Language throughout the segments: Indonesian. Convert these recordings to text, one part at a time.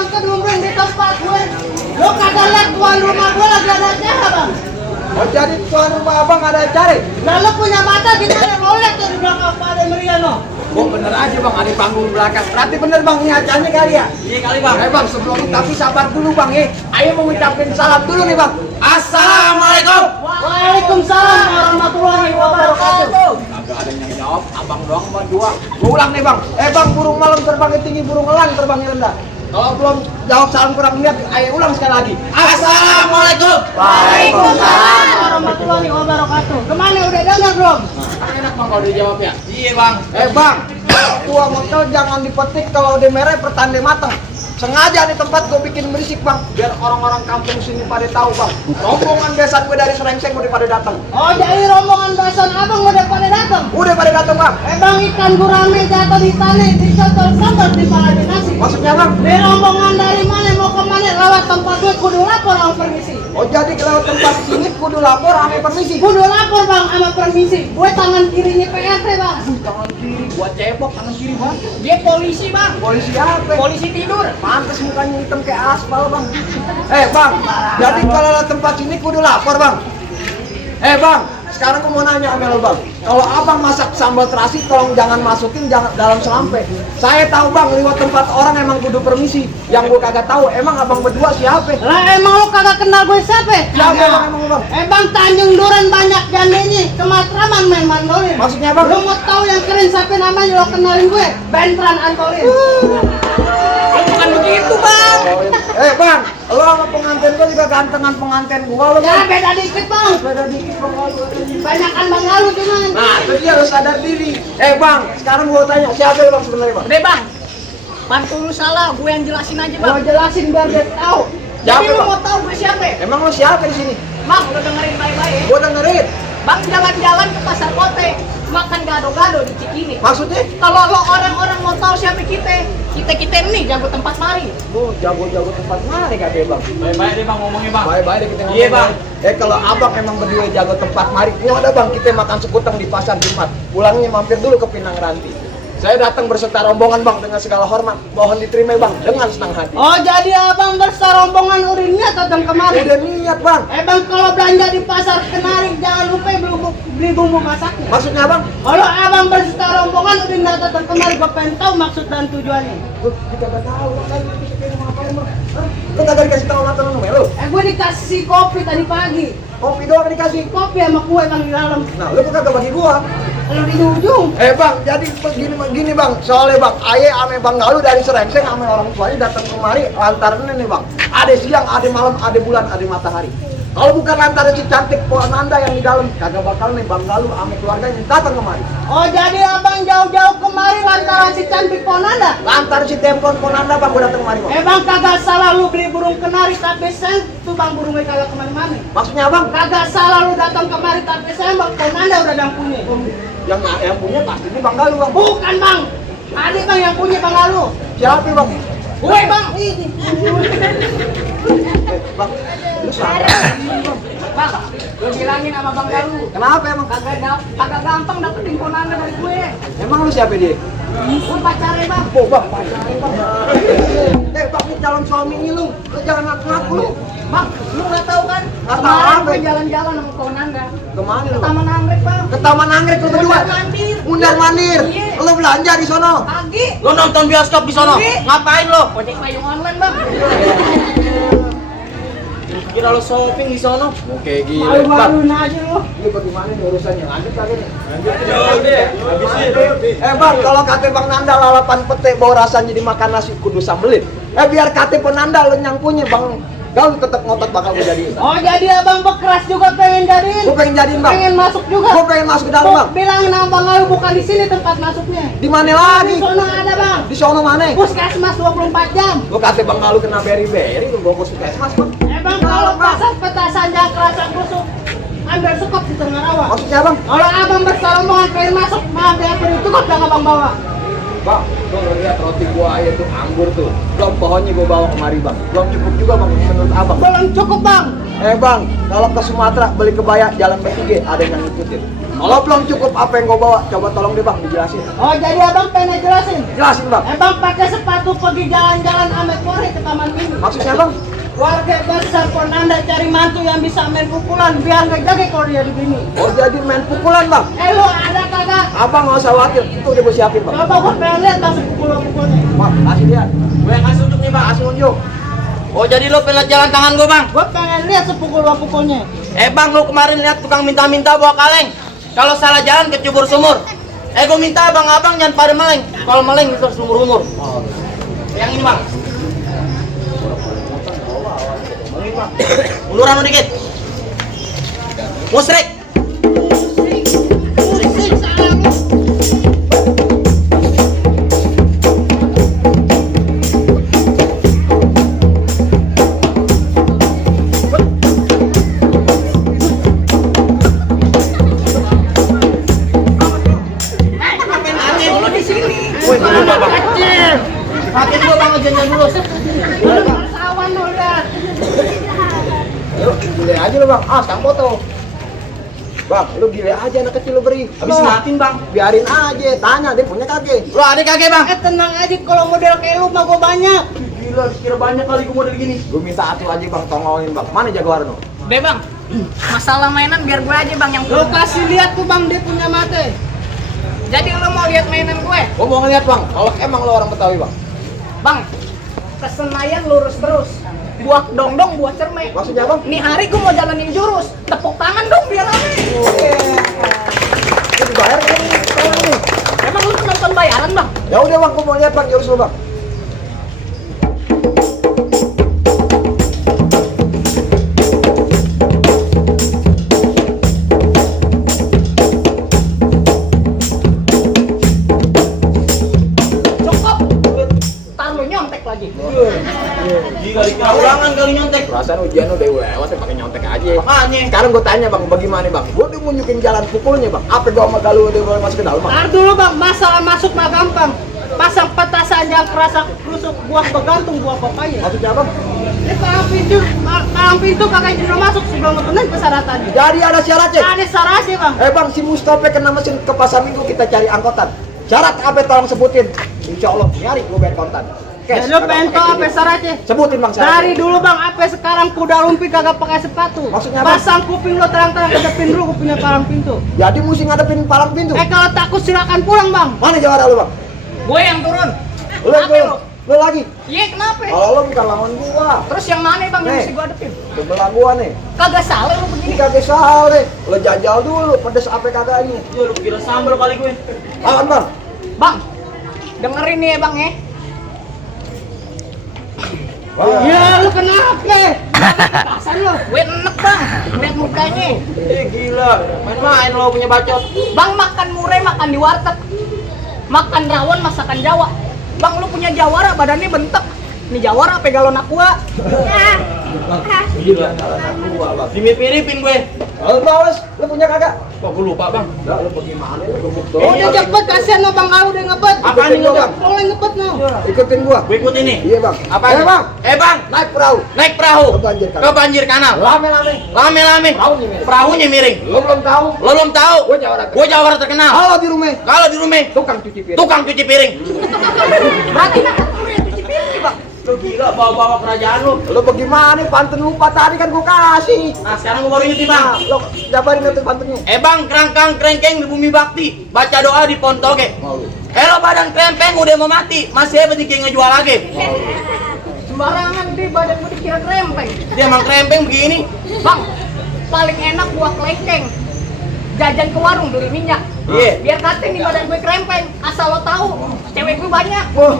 abang kedumbreng di tempat gue. Lo kagak liat tuan rumah gue lagi ada acara bang. Oh jadi tuan rumah abang ada acara? Nah lo punya mata kita yang ngolek tuh di belakang Pak Ade Meriano. Oh bener aja bang, ada panggung belakang. Berarti bener bang, ini acaranya kali ya? Iya kali bang. Bang, sebelum itu tapi sabar dulu bang ya. Ayo mau ngucapin salam dulu nih bang. Assalamualaikum. Waalaikumsalam warahmatullahi wabarakatuh. Agak ada yang jawab, abang doang berdua. Gue ulang nih bang. Bang, burung malam terbangnya tinggi, burung elang terbangnya rendah. Kalau belum jawab salam kurang niat, ayo ulang sekali lagi. Assalamualaikum. Waalaikumsalam warahmatullahi wabarakatuh. Kemana udah dengar belum? Enak bang kalau dijawab ya. Iya bang. Bang, tua motor jangan dipetik kalau udah merah pertanda matang. Sengaja di tempat gue bikin berisik bang, biar orang-orang kampung sini pada tahu bang. Rombongan besan gue dari Serengseng udah pada datang. Oh jadi rombongan besan abang udah pada datang? Udah pada datang bang. Bang ikan gurame jatuh di tanah, dicocol sambal di malah nasi. Maksudnya bang? Ini rombongan dari mana mau ke mana lewat tempat gue kudu lapor sama permisi. Oh jadi lewat tempat sini kudu lapor sama permisi. Kudu lapor bang sama permisi. Gue tangan kirinya PRT bang. Tangan kiri, gua cebok tangan kiri bang. Dia polisi bang. Polisi apa? Polisi tidur. Pantes mukanya hitam kayak aspal bang. Bang, jadi kalau lewat tempat sini kudu lapor bang. Bang, sekarang aku mau nanya sama lo bang. Kalau abang masak sambal terasi, tolong jangan masukin dalam selampe. Saya tahu bang, lewat tempat orang emang kudu permisi. Yang gue kagak tahu, emang abang berdua siapa? Lah emang lo kagak kenal gue siapa? Siapa bang emang bang? Bang Tanjung Duren banyak jandenya, kematraman main mandolin. Maksudnya bang? Lo mau tahu yang keren siapa namanya lo kenalin gue? Bentran Antolin. Bukan begitu bang. Bang, lo sama pengantin gue juga gantengan pengantin gua lo. Ya beda dikit bang. Beda dikit bang. Banyakan bang lalu cuman. Nah, itu dia harus sadar diri. Bang, sekarang gua tanya siapa lo bang sebenarnya bang? Deh bang, pantu lu salah, gue yang jelasin aja bang. Gua jelasin biar dia tahu. Jadi lu Bang? mau tahu gue siapa? Emang lo siapa di sini? Bang, udah dengerin baik-baik. Gua dengerin. Bang jalan-jalan ke pasar kote, makan gado-gado di Cikini. Maksudnya? Kalau lo orang-orang mau tahu siapa kita nih jago tempat mari. Lu jago-jago tempat mari katanya bang. Baik-baik deh bang ngomongnya bang. Baik-baik deh kita ngomong. Iya, Bang. Kalau abang emang berdua jago tempat mari, ya udah bang, kita makan sekutang di pasar Jumat. Pulangnya mampir dulu ke Pinang Ranti. Saya datang berserta rombongan bang dengan segala hormat. Mohon diterima bang dengan senang hati. Oh jadi abang berserta rombongan udah niat datang kemari? Udah niat bang. Bang kalau belanja di pasar Kenari jangan lupa beli bumbu masaknya. Maksudnya bang? Kalau abang berserta rombongan udah niat datang kemari, gue pengen tahu maksud dan tujuannya. Kita gak tahu. Lu kagak dikasih tahu latar nomor lu? Gue dikasih kopi tadi pagi. Kopi doang dikasih. Kopi sama kue bang di dalam. Nah, lu kagak bagi gua. Lu di ujung. Bang, jadi begini bang, soalnya bang, Aye ame Bang Galuh dari Serengseng ame orang tuanya datang kemari lantaran ini bang. Ada siang, ada malam, ada bulan, ada matahari. Kalau bukan lantaran si cantik Ponanda yang di dalam, kagak bakal nih Bang Galuh ame keluarganya datang kemari. Oh jadi abang jauh-jauh kemari lantaran si cantik Ponanda? Lantaran si Tempon Ponanda bang, gua datang kemari bang. Bang kagak salah lu beli burung kenari tapi sen tuh bang burungnya kagak kemana-mana. Maksudnya bang? Kagak salah lu datang kemari tapi sen bang Ponanda udah yang punya. Yang punya pasti ini Bang Galuh bang. Bukan bang, ada bang yang punya Bang Galuh. Siapa bang? Gue bang. Bang, lu sadar? Bang, lu bilangin sama Bang Galuh. Kenapa emang? Kagak gampang dapetin Ponanda dari gue. Emang lu siapa dia? Gue pacarnya bang. Oh bang, pacaran bang. Bang, ini calon suaminya lu jangan ngaku-ngaku lu. Bang, lu nggak tahu kan? Nggak tahu Kemarin apa? gue jalan-jalan sama Ponanda. Kemana Ke lu? Taman Anggrek bang. Ke Taman Anggrek lu berdua? Mandir. Undang mandir. Iya. Lu belanja di sono? Pagi. Lo nonton bioskop di sono? Iya. Ngapain lo? Ojek payung online bang. Kira lo shopping di sono? Oke gila. Bang, Malu-maluin aja lu. ini bagaimana nih urusannya? Lanjut kali nih. Jauh deh. Habisin. Bang, kalau kate Bang Nanda lalapan pete bawa rasanya dimakan nasi kudu sambelin. Biar kate penanda lu nyangkunya Bang Galuh tetap ngotot bakal gue jadiin. Oh jadi abang bekeras juga pengen jadiin? Gue pengen jadiin bang. Pengen masuk juga? Gue pengen masuk ke dalam bang. Bilangin sama Bang Galuh bukan di sini tempat masuknya. Di mana Di lagi? sono ada bang. Di sono mana? Puskesmas 24 jam. Gue kate Bang Galuh kena beri-beri, lu bawa puskesmas bang. Bang kalau pasar petasan jangan kerasa busuk. Ambil sekop di tengah rawa. Maksudnya bang? Kalau abang bersarombongan pengen masuk, maaf ya perlu cukup jangan abang bawa. Bang, tuh lihat roti buaya tuh, anggur tuh. Belum pohonnya gue bawa kemari bang. Belum cukup juga bang menurut abang. Belum cukup bang. Bang, kalau ke Sumatera beli kebaya jalan bertiga ada yang ngikutin. Kalau belum cukup apa yang gue bawa, coba tolong deh bang dijelasin. Oh jadi abang pengen jelasin? Jelasin bang. Bang pakai sepatu pergi jalan-jalan ame kore ke Taman Mini. Maksudnya bang? Warga besar Ponanda cari mantu yang bisa main pukulan biar gak jaga kalau dia begini. Oh jadi main pukulan bang? Lo ada kagak? Abang nggak usah khawatir, itu udah gue siapin bang. Coba gua pengen lihat bang pukul-pukulnya. Bang, kasih lihat. Gue yang kasih unjuk nih bang. Kasih unjuk. Oh jadi lo pelat jalan tangan gue bang? Gua pengen lihat sepukul-pukulnya. Bang, lo kemarin lihat tukang minta-minta bawa kaleng. Kalau salah jalan kecubur sumur. Gue minta abang-abang jangan pada meleng. Kalau meleng bisa sumur-umur. Yang ini bang. Ini bang. Uluran lo dikit. Musrik. Hakim gua bang ngejanjian dulu. Sawan lo lihat. Lu gile aja lu bang, sekarang foto. Bang, lu gile aja anak kecil lu beri. Habis ngatin bang. Biarin aja, tanya dia punya kakek. Lo ada kakek bang? Tenang aja kalau model kayak lu mah gua banyak. Gila, kira banyak kali gua model gini. Gue minta atu aja bang, tongolin bang. Mana jagoan lu? Be bang, masalah mainan biar gue aja bang yang Lu punya. kasih lihat tuh bang dia punya mata. Jadi lo mau lihat mainan gue? Gue mau ngeliat bang, kalau emang lu orang Betawi bang. Bang, ke Senayan lurus terus. Buat dong buat cermek. Maksudnya bang? Nih hari gue mau jalanin jurus. Tepuk tangan dong biar rame. Itu dibayar kan ini? Emang lu nonton bayaran bang? Ya udah bang, gue mau lihat bang, jurus lu bang. Cukup. Ntar lu nyontek lagi. Gila, dikira ulangan kali nyontek. Perasaan ujian lu udah lewat, pakai nyontek aja. Makanya. Sekarang gue tanya bang, bagaimana bang? Gue udah nunjukin jalan pukulnya bang. Apa gue sama Galuh udah boleh masuk ke dalam bang? Ntar dulu bang, masalah masuk mah gampang. Pasang petasan yang kerasa rusuk buah begantung buah papaya. Maksudnya bang? Ini palang pintu kagak izin masuk sebelum ngebener persyaratan. Jadi ada syaratnya? Ada syaratnya bang. Bang, si Mustafa kena mesin ke pasar minggu, kita cari angkotan. Syarat apa tolong sebutin? Insya Allah nyari gue bayar kontan. Ya, lu pengen tau apa syaratnya? Sebutin bang syaratnya. Dari dulu bang, apa sekarang kuda lumpi kagak pakai sepatu. Maksudnya apa? Pasang kuping lo terang-terang kedepin dulu kupingnya palang pintu. Jadi mesti ngadepin palang pintu. Kalau takut silakan pulang bang. Mana jawara lu bang? Gue yang turun. Lu yang Kenapa turun. lu? Lu lagi. Iya kenapa? Kalau lu bukan lawan gua. Terus yang mana bang yang Nih. mesti gue hadepin? Sebelah gua nih. Kagak salah lu Ini begini. kagak salah deh. Lu jajal dulu pedes apa kagaknya. Ya lu kira sambal kali gue. Lawan bang. Bang, dengerin nih ya bang ya. Ya lu kenapa? Pasang lo. Gue enek bang, lihat mukanya. Gila, main-main lo punya bacot. Bang makan mureh, makan di warteg. Makan rawon, masakan Jawa. Bang lu punya jawara, badannya bentek. Ini jawara apa galon aqua? Gila, dimirip-miripin gue. Lu bawas, lu punya kagak? Kok gue lupa bang? Lah lu bagaimana? Lu gemuk Udah cepet kasihan lo bang Galuh udah ngebet. Apaan nih Ikutin gua, ngebet? Bang. Lo yang ngebet no. Ikutin gua. Gue ikut ini. Iya bang. Apa? Bang, Bang, naik perahu. naik perahu Ke banjir kanal. ke banjir kanal. Lame-lame. Lame-lame. Perahunya miring. Perahunya miring. Lu belum tahu? Lo belum tahu? Gua jawara. Gue jawara terkenal. Kalau di rumah, Kalau di rumah tukang cuci piring. tukang cuci piring. Berarti makan mureh cuci piring bang. Lo gila bawa-bawa kerajaan lo. Lu bagaimana? Pantun lupa tadi kan gua kasih. Nah sekarang gue baru inget nih bang. Nah, lo jabarin itu pantunnya. Bang, kerangkang kerengkeng di bumi bakti. Baca doa di pontoge. Mau lu. Kalau badan krempeng udah mau mati, masih hebat dikira ngejual lagi. Sembarangan di badan gue dikira krempeng. Dia emang krempeng begini. Bang, paling enak buah kelengkeng. Jajan ke warung beli minyak. Iya. Biar katanya di badan gue krempeng. Asal lo tahu, cewek gue banyak. Wah,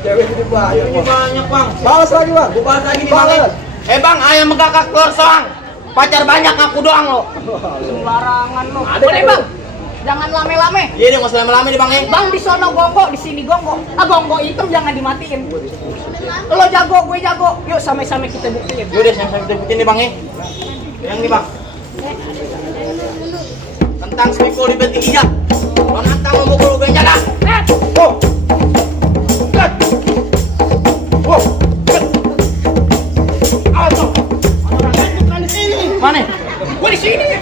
cewek ini bayar. Ini banyak bang. Balas lagi bang. Gue bahas lagi nih bang. Balas. Bang, ayam megakak telur soang. Pacar banyak aku doang lo. Sembarangan lo. Ada Boleh kan, bang, jangan lame-lame. Iya dia nggak usah lama-lama nih bang ya. Bang di sono gongo, di sini gongo. Gongo hitam jangan dimatiin. Lo jago, gue jago. Yuk sama-sama kita buktiin. Yaudah, saya kita ikutin nih bang ya. Yang nih bang. Tentang semikul di penting hijab. Lo nantang memukul gue jaga. Oh,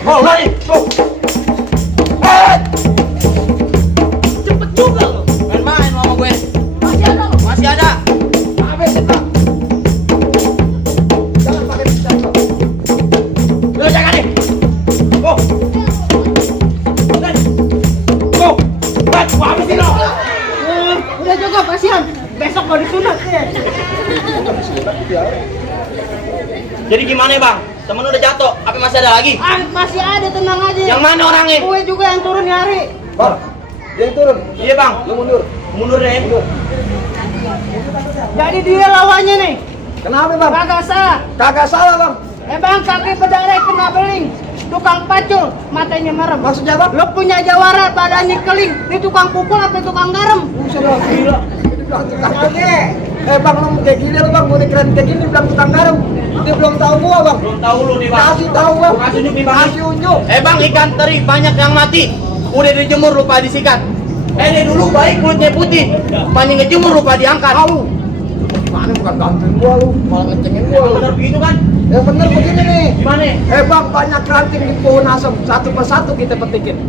Oh, lari. Oh. Cepet juga lo. Main-main sama gue. Masih ada lo. Masih ada. Habisin bang. Jangan pakai pisau bang. Lu jangan nih. Oh. Oh. Buat gua habisin lo. Udah cukup, kasihan. Besok mau disunat ya. Jadi gimana bang? Temen udah jatuh, apa masih ada lagi? Ah, masih ada, tenang aja. Yang mana orangnya? Gue juga yang turun nyari. Bang, dia yang turun. Iya bang, Lu mundur. mundur deh. Jadi dia lawannya nih. Kenapa bang? Kagak salah. Kagak salah bang. Bang, kaki berdarah kena beling. Tukang pacul, matanya merem. Maksudnya bang? Lo punya jawara, badannya keling. Ini tukang pukul apa tukang garam? Buset bang, gila. Dia bilang tukang garam. Bang, lu kayak gini lu bang, mau keren kayak gini bilang tukang garam. Dia belum tahu gua bang. Belum tahu lu nih bang. Kasih tahu bang. Kasih unjuk nih bang. Kasih unjuk. Bang, ikan teri banyak yang mati. Udah dijemur lupa disikat. Ini dulu baik kulitnya putih. Panjang ngejemur lupa diangkat. Tahu. Mana bukan bantuin gua lu, malah ngecengin gua lu. Bener begitu kan? Bener begini nih. Gimana? Bang, banyak ranting di pohon asem. Satu persatu kita petikin.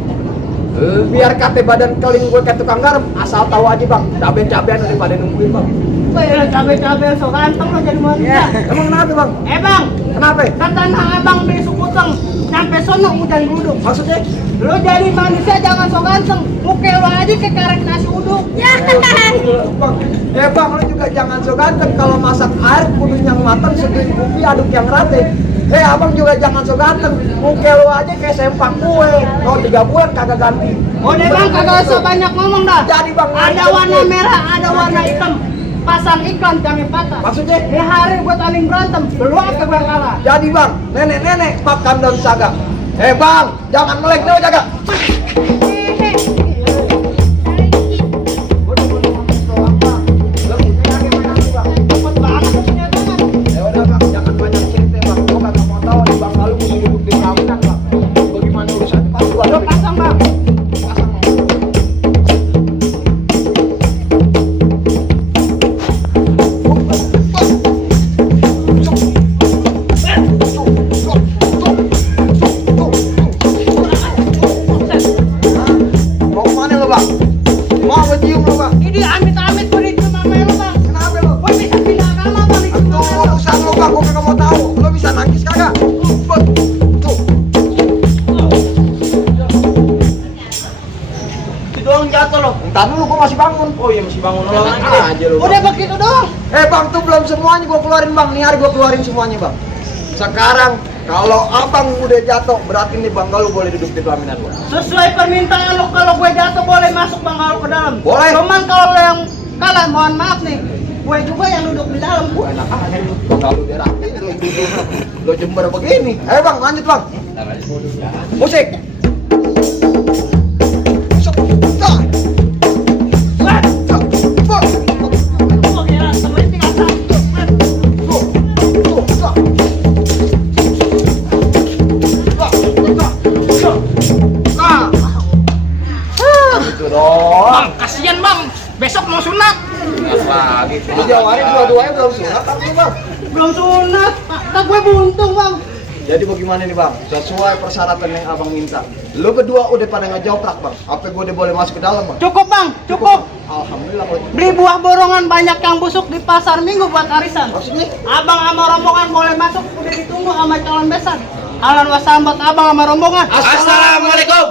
Biar kate badan keling gue kayak tukang garam. Asal tahu aja bang, cabai-cabean daripada nungguin bang. Wah, cabai-cabai so ganteng lo jadi manusia. Emang kenapa bang? Bang, Kenapa? kata nah abang di Sukuteng, sampai sono hujan gluduk. Maksudnya? Lo jadi manusia jangan so ganteng, muka lo aja kayak karek nasi uduk. Bang, lu juga jangan so ganteng. Kalau masak air kudu yang matang, seduhin kopi aduk yang rata. Abang juga jangan so ganteng. Muka lu aja kayak sempak kue. Kalau 3 bulan kagak ganti. Oh deh bang, kagak usah banyak ngomong dah. Jadi bang, Ada warna merah, ada warna hitam. Pasang iklan jangan patah. Maksudnya? Di hari gue saling berantem, lu apa gue kalah? Jadi bang, nenek-nenek makan daun saga. Bang, jangan melek dulu jaga. Cepet banget lu punya tangan. Ya udah bang, jangan banyak cerita bang. Gua kagak mau tahu nih bang, lalu gua duduk di pelaminan bang. Bagaimana urusan pas gua Lu pasang bang. Mau kemana lo bang? Mau gua cium lo bang? Ini amit-amit gue di rumah mama lu bang. Kenapa lo? Gue bisa pindah agama bang di rumah Tuh mama lu. urusan lo bang, gua kagak mau tahu. Lo bisa nangis kagak? Tuh. Itu doang jatuh loh. Ntar dulu gua masih bangun. Oh iya masih bangun lo Enak lagi. aja lo. Udah begitu doang. Bang, tuh belum semuanya gua keluarin bang. Nih hari gua keluarin semuanya bang. Sekarang kalau abang udah jatuh, berarti nih bang lu boleh duduk di pelaminan gua. Sesuai permintaan lo, kalau gue jatuh boleh masuk bang kalau ke dalam. Boleh. Cuman kalau lo yang kalah, mohon maaf nih, gue juga yang duduk di dalam. Gua enak aja lu. Kalau lu dirapi lu jember begini. Bang, lanjut bang. Musik. Oh ya, temen tinggal satu. Gitu dong. Bang, kasihan bang, besok mau sunat. Lagi. Lu jawarin dua-duanya belum sunat tapi bang. Belum sunat, tak gue buntung bang. Jadi bagaimana nih bang? Sesuai persyaratan yang abang minta. Lu berdua udah pada ngejoprak bang. Apa gue udah boleh masuk ke dalam bang? Cukup bang, cukup. Alhamdulillah kalau Beli buah borongan banyak yang busuk di pasar minggu buat arisan. maksudnya Abang sama rombongan boleh masuk, udah ditunggu sama calon besan. Ahlan wa sahlan buat abang sama rombongan. Assalamualaikum.